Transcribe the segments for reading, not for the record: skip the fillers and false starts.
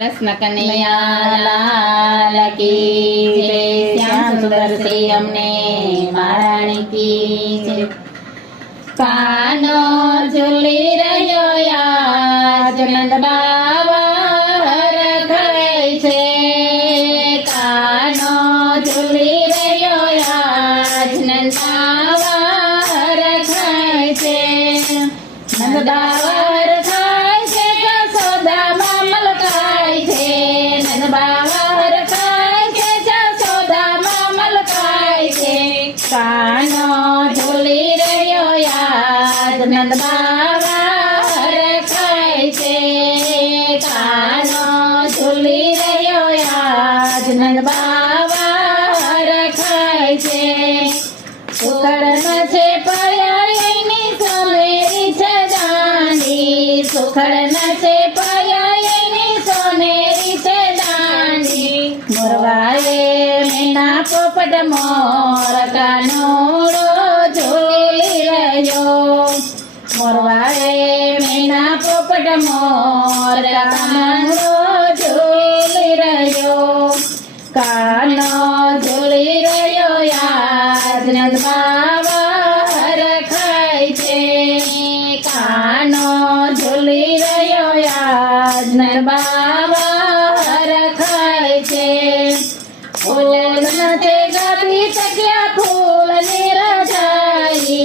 कृष्ण कन्हैया लाल की जय। श्याम सुंदर श्री अमने महाराणी की जय। कानो झूली रह्यो आज नंद बाबा रखाय छे। कानो झूली रह्यो आज नंद बाबा रखाय छे। नंद बाबा रखाय छे जसोदाમાં મલકાય છે। નંદ બાબા રખાય છે જસોદામાં મલકાય છે। કાનો ઝૂલી રહ્યો યાદ નંદ બાબા રખાય છે। કાનો ઝૂલી રહ્યો યાદ નંદ બાબા રખાય છે। સુખડ છે પયાયની સોનેરી છે દાંડી। સુખડ છે પયાયની સોનેરી છે દાંડી। મોરવાએ મેના પોપટ મોર કાનોડો ઝૂલી રહ્યો। મોરવાએ મેના પોપટ મોર કાનોડો ઝૂલી રહ્યો। કાનો ઝૂલી રહ્યો યાદ નંદ બાબા રખાય છે। કાનો ઝૂલી રહ્યો યાદ નંદ બાબા રખાય છે। ફૂલ નથી ગાડી ચક્યા ફૂલ નિરજાઈ।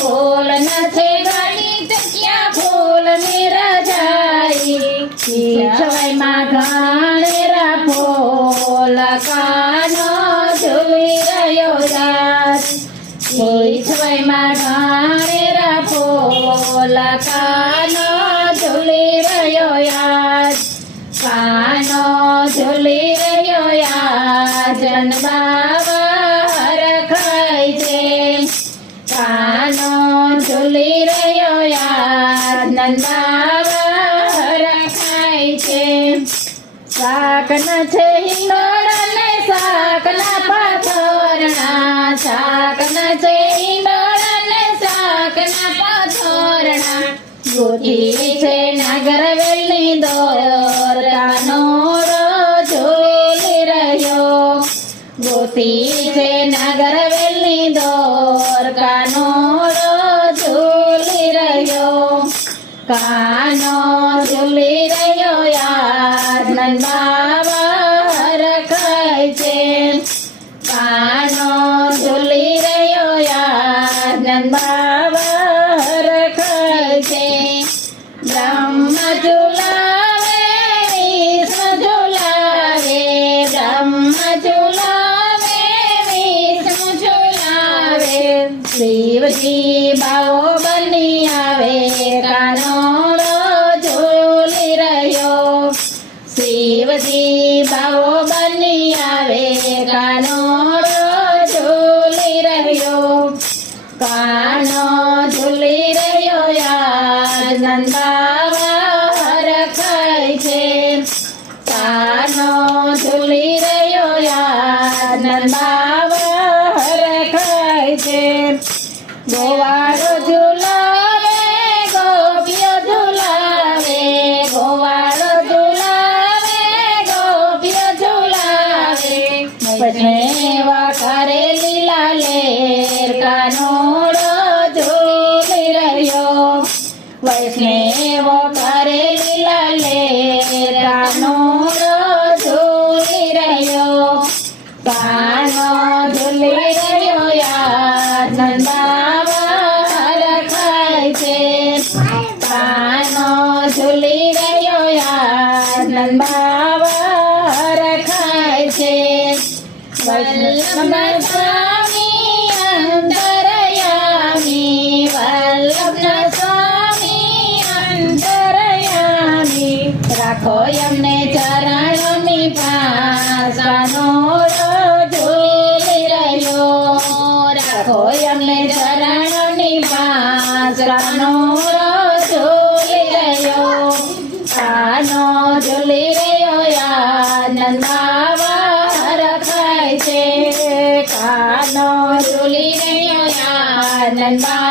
ફૂલ નથી ગાડી ચક્યા ફૂલ નિરજાઈ। છવાઈમાં ઘાણેરા ફૂલ કાનો ઝૂલી રહ્યો યાદ। છવાઈમાં ઘાણેરા ફૂલ કાનો ઝૂલી રહ્યો યાદ। કાનો ઝૂલી રહ્યો યાદ નંદ બાબા રખાય છે। કાનો ઝૂલી રહ્યો યાદ નંદ બાબા રખાય છે। શાકના છે હિંડોળા ને શાકના પાથરણા। શાકના છે હિંડોળા ને શાકના પાથરણા। ગોઠી છે નાગરવેલની દોર કાનોડો ઝૂલી રહ્યો। ગોઠી છે નાગરવેલની દોર કાનોડો ઝૂલી રહ્યો। કાનો ઝૂલી રહ્યો યાદ નંદ બાબા રખાય છે। કાનો ઝૂલી રહ્યો યાદ નંદ બાબા રખાય છે। બ્રહ્મ ઝુલાવે વિષ્ણુ ઝુલાવે। બ્રહ્મ ઝુલાવે વિષ્ણુ ઝુલાવે। શિવજી બાવો બની આવે કાનોડો ઝૂલી રહ્યો। શિવજી બાવો બની આવે કાનોડો ઝૂલી રહ્યો। કાનો ઝૂલી રહ્યો યાદ નંદ બાબા રખાય છે। કાનો ઝૂલી રહ્યો યાદ નંદ બાબા રખાય છે। ગોવાળો ઝુલાવે ગોપીઓ ઝુલાવે। ગોવાળો ઝુલાવે ગોપીઓ ઝુલાવે। વૈષ્ણવ કરે લીલા લેર કાનોડો ઝૂલી રહ્યો। વૈષ્ણવ કરે લીલા લેર કાનોડો ઝૂલી રહ્યો। કાનો ઝૂલી રહ્યો યાદ નંદ બાબા રખાય છે। કાનો ઝૂલી રહ્યો યાદ નંદ બાબા રખાય છે। વલ્લભ સ્વામી અંતરયામી। વલ્લભ સ્વામી અંતરયામી। રાખો એમને ચરણોની પાસ કાનોડો ઝૂલી રહ્યો। રાખો એમને ચરણોની પાસ કાનોડો ઝૂલી રહ્યો। કાનો ઝૂલી રહ્યો યાદ નંદ બાબા રખાય છે। કાનો ઝૂલી રહ્યો યાદ નંદ બાબા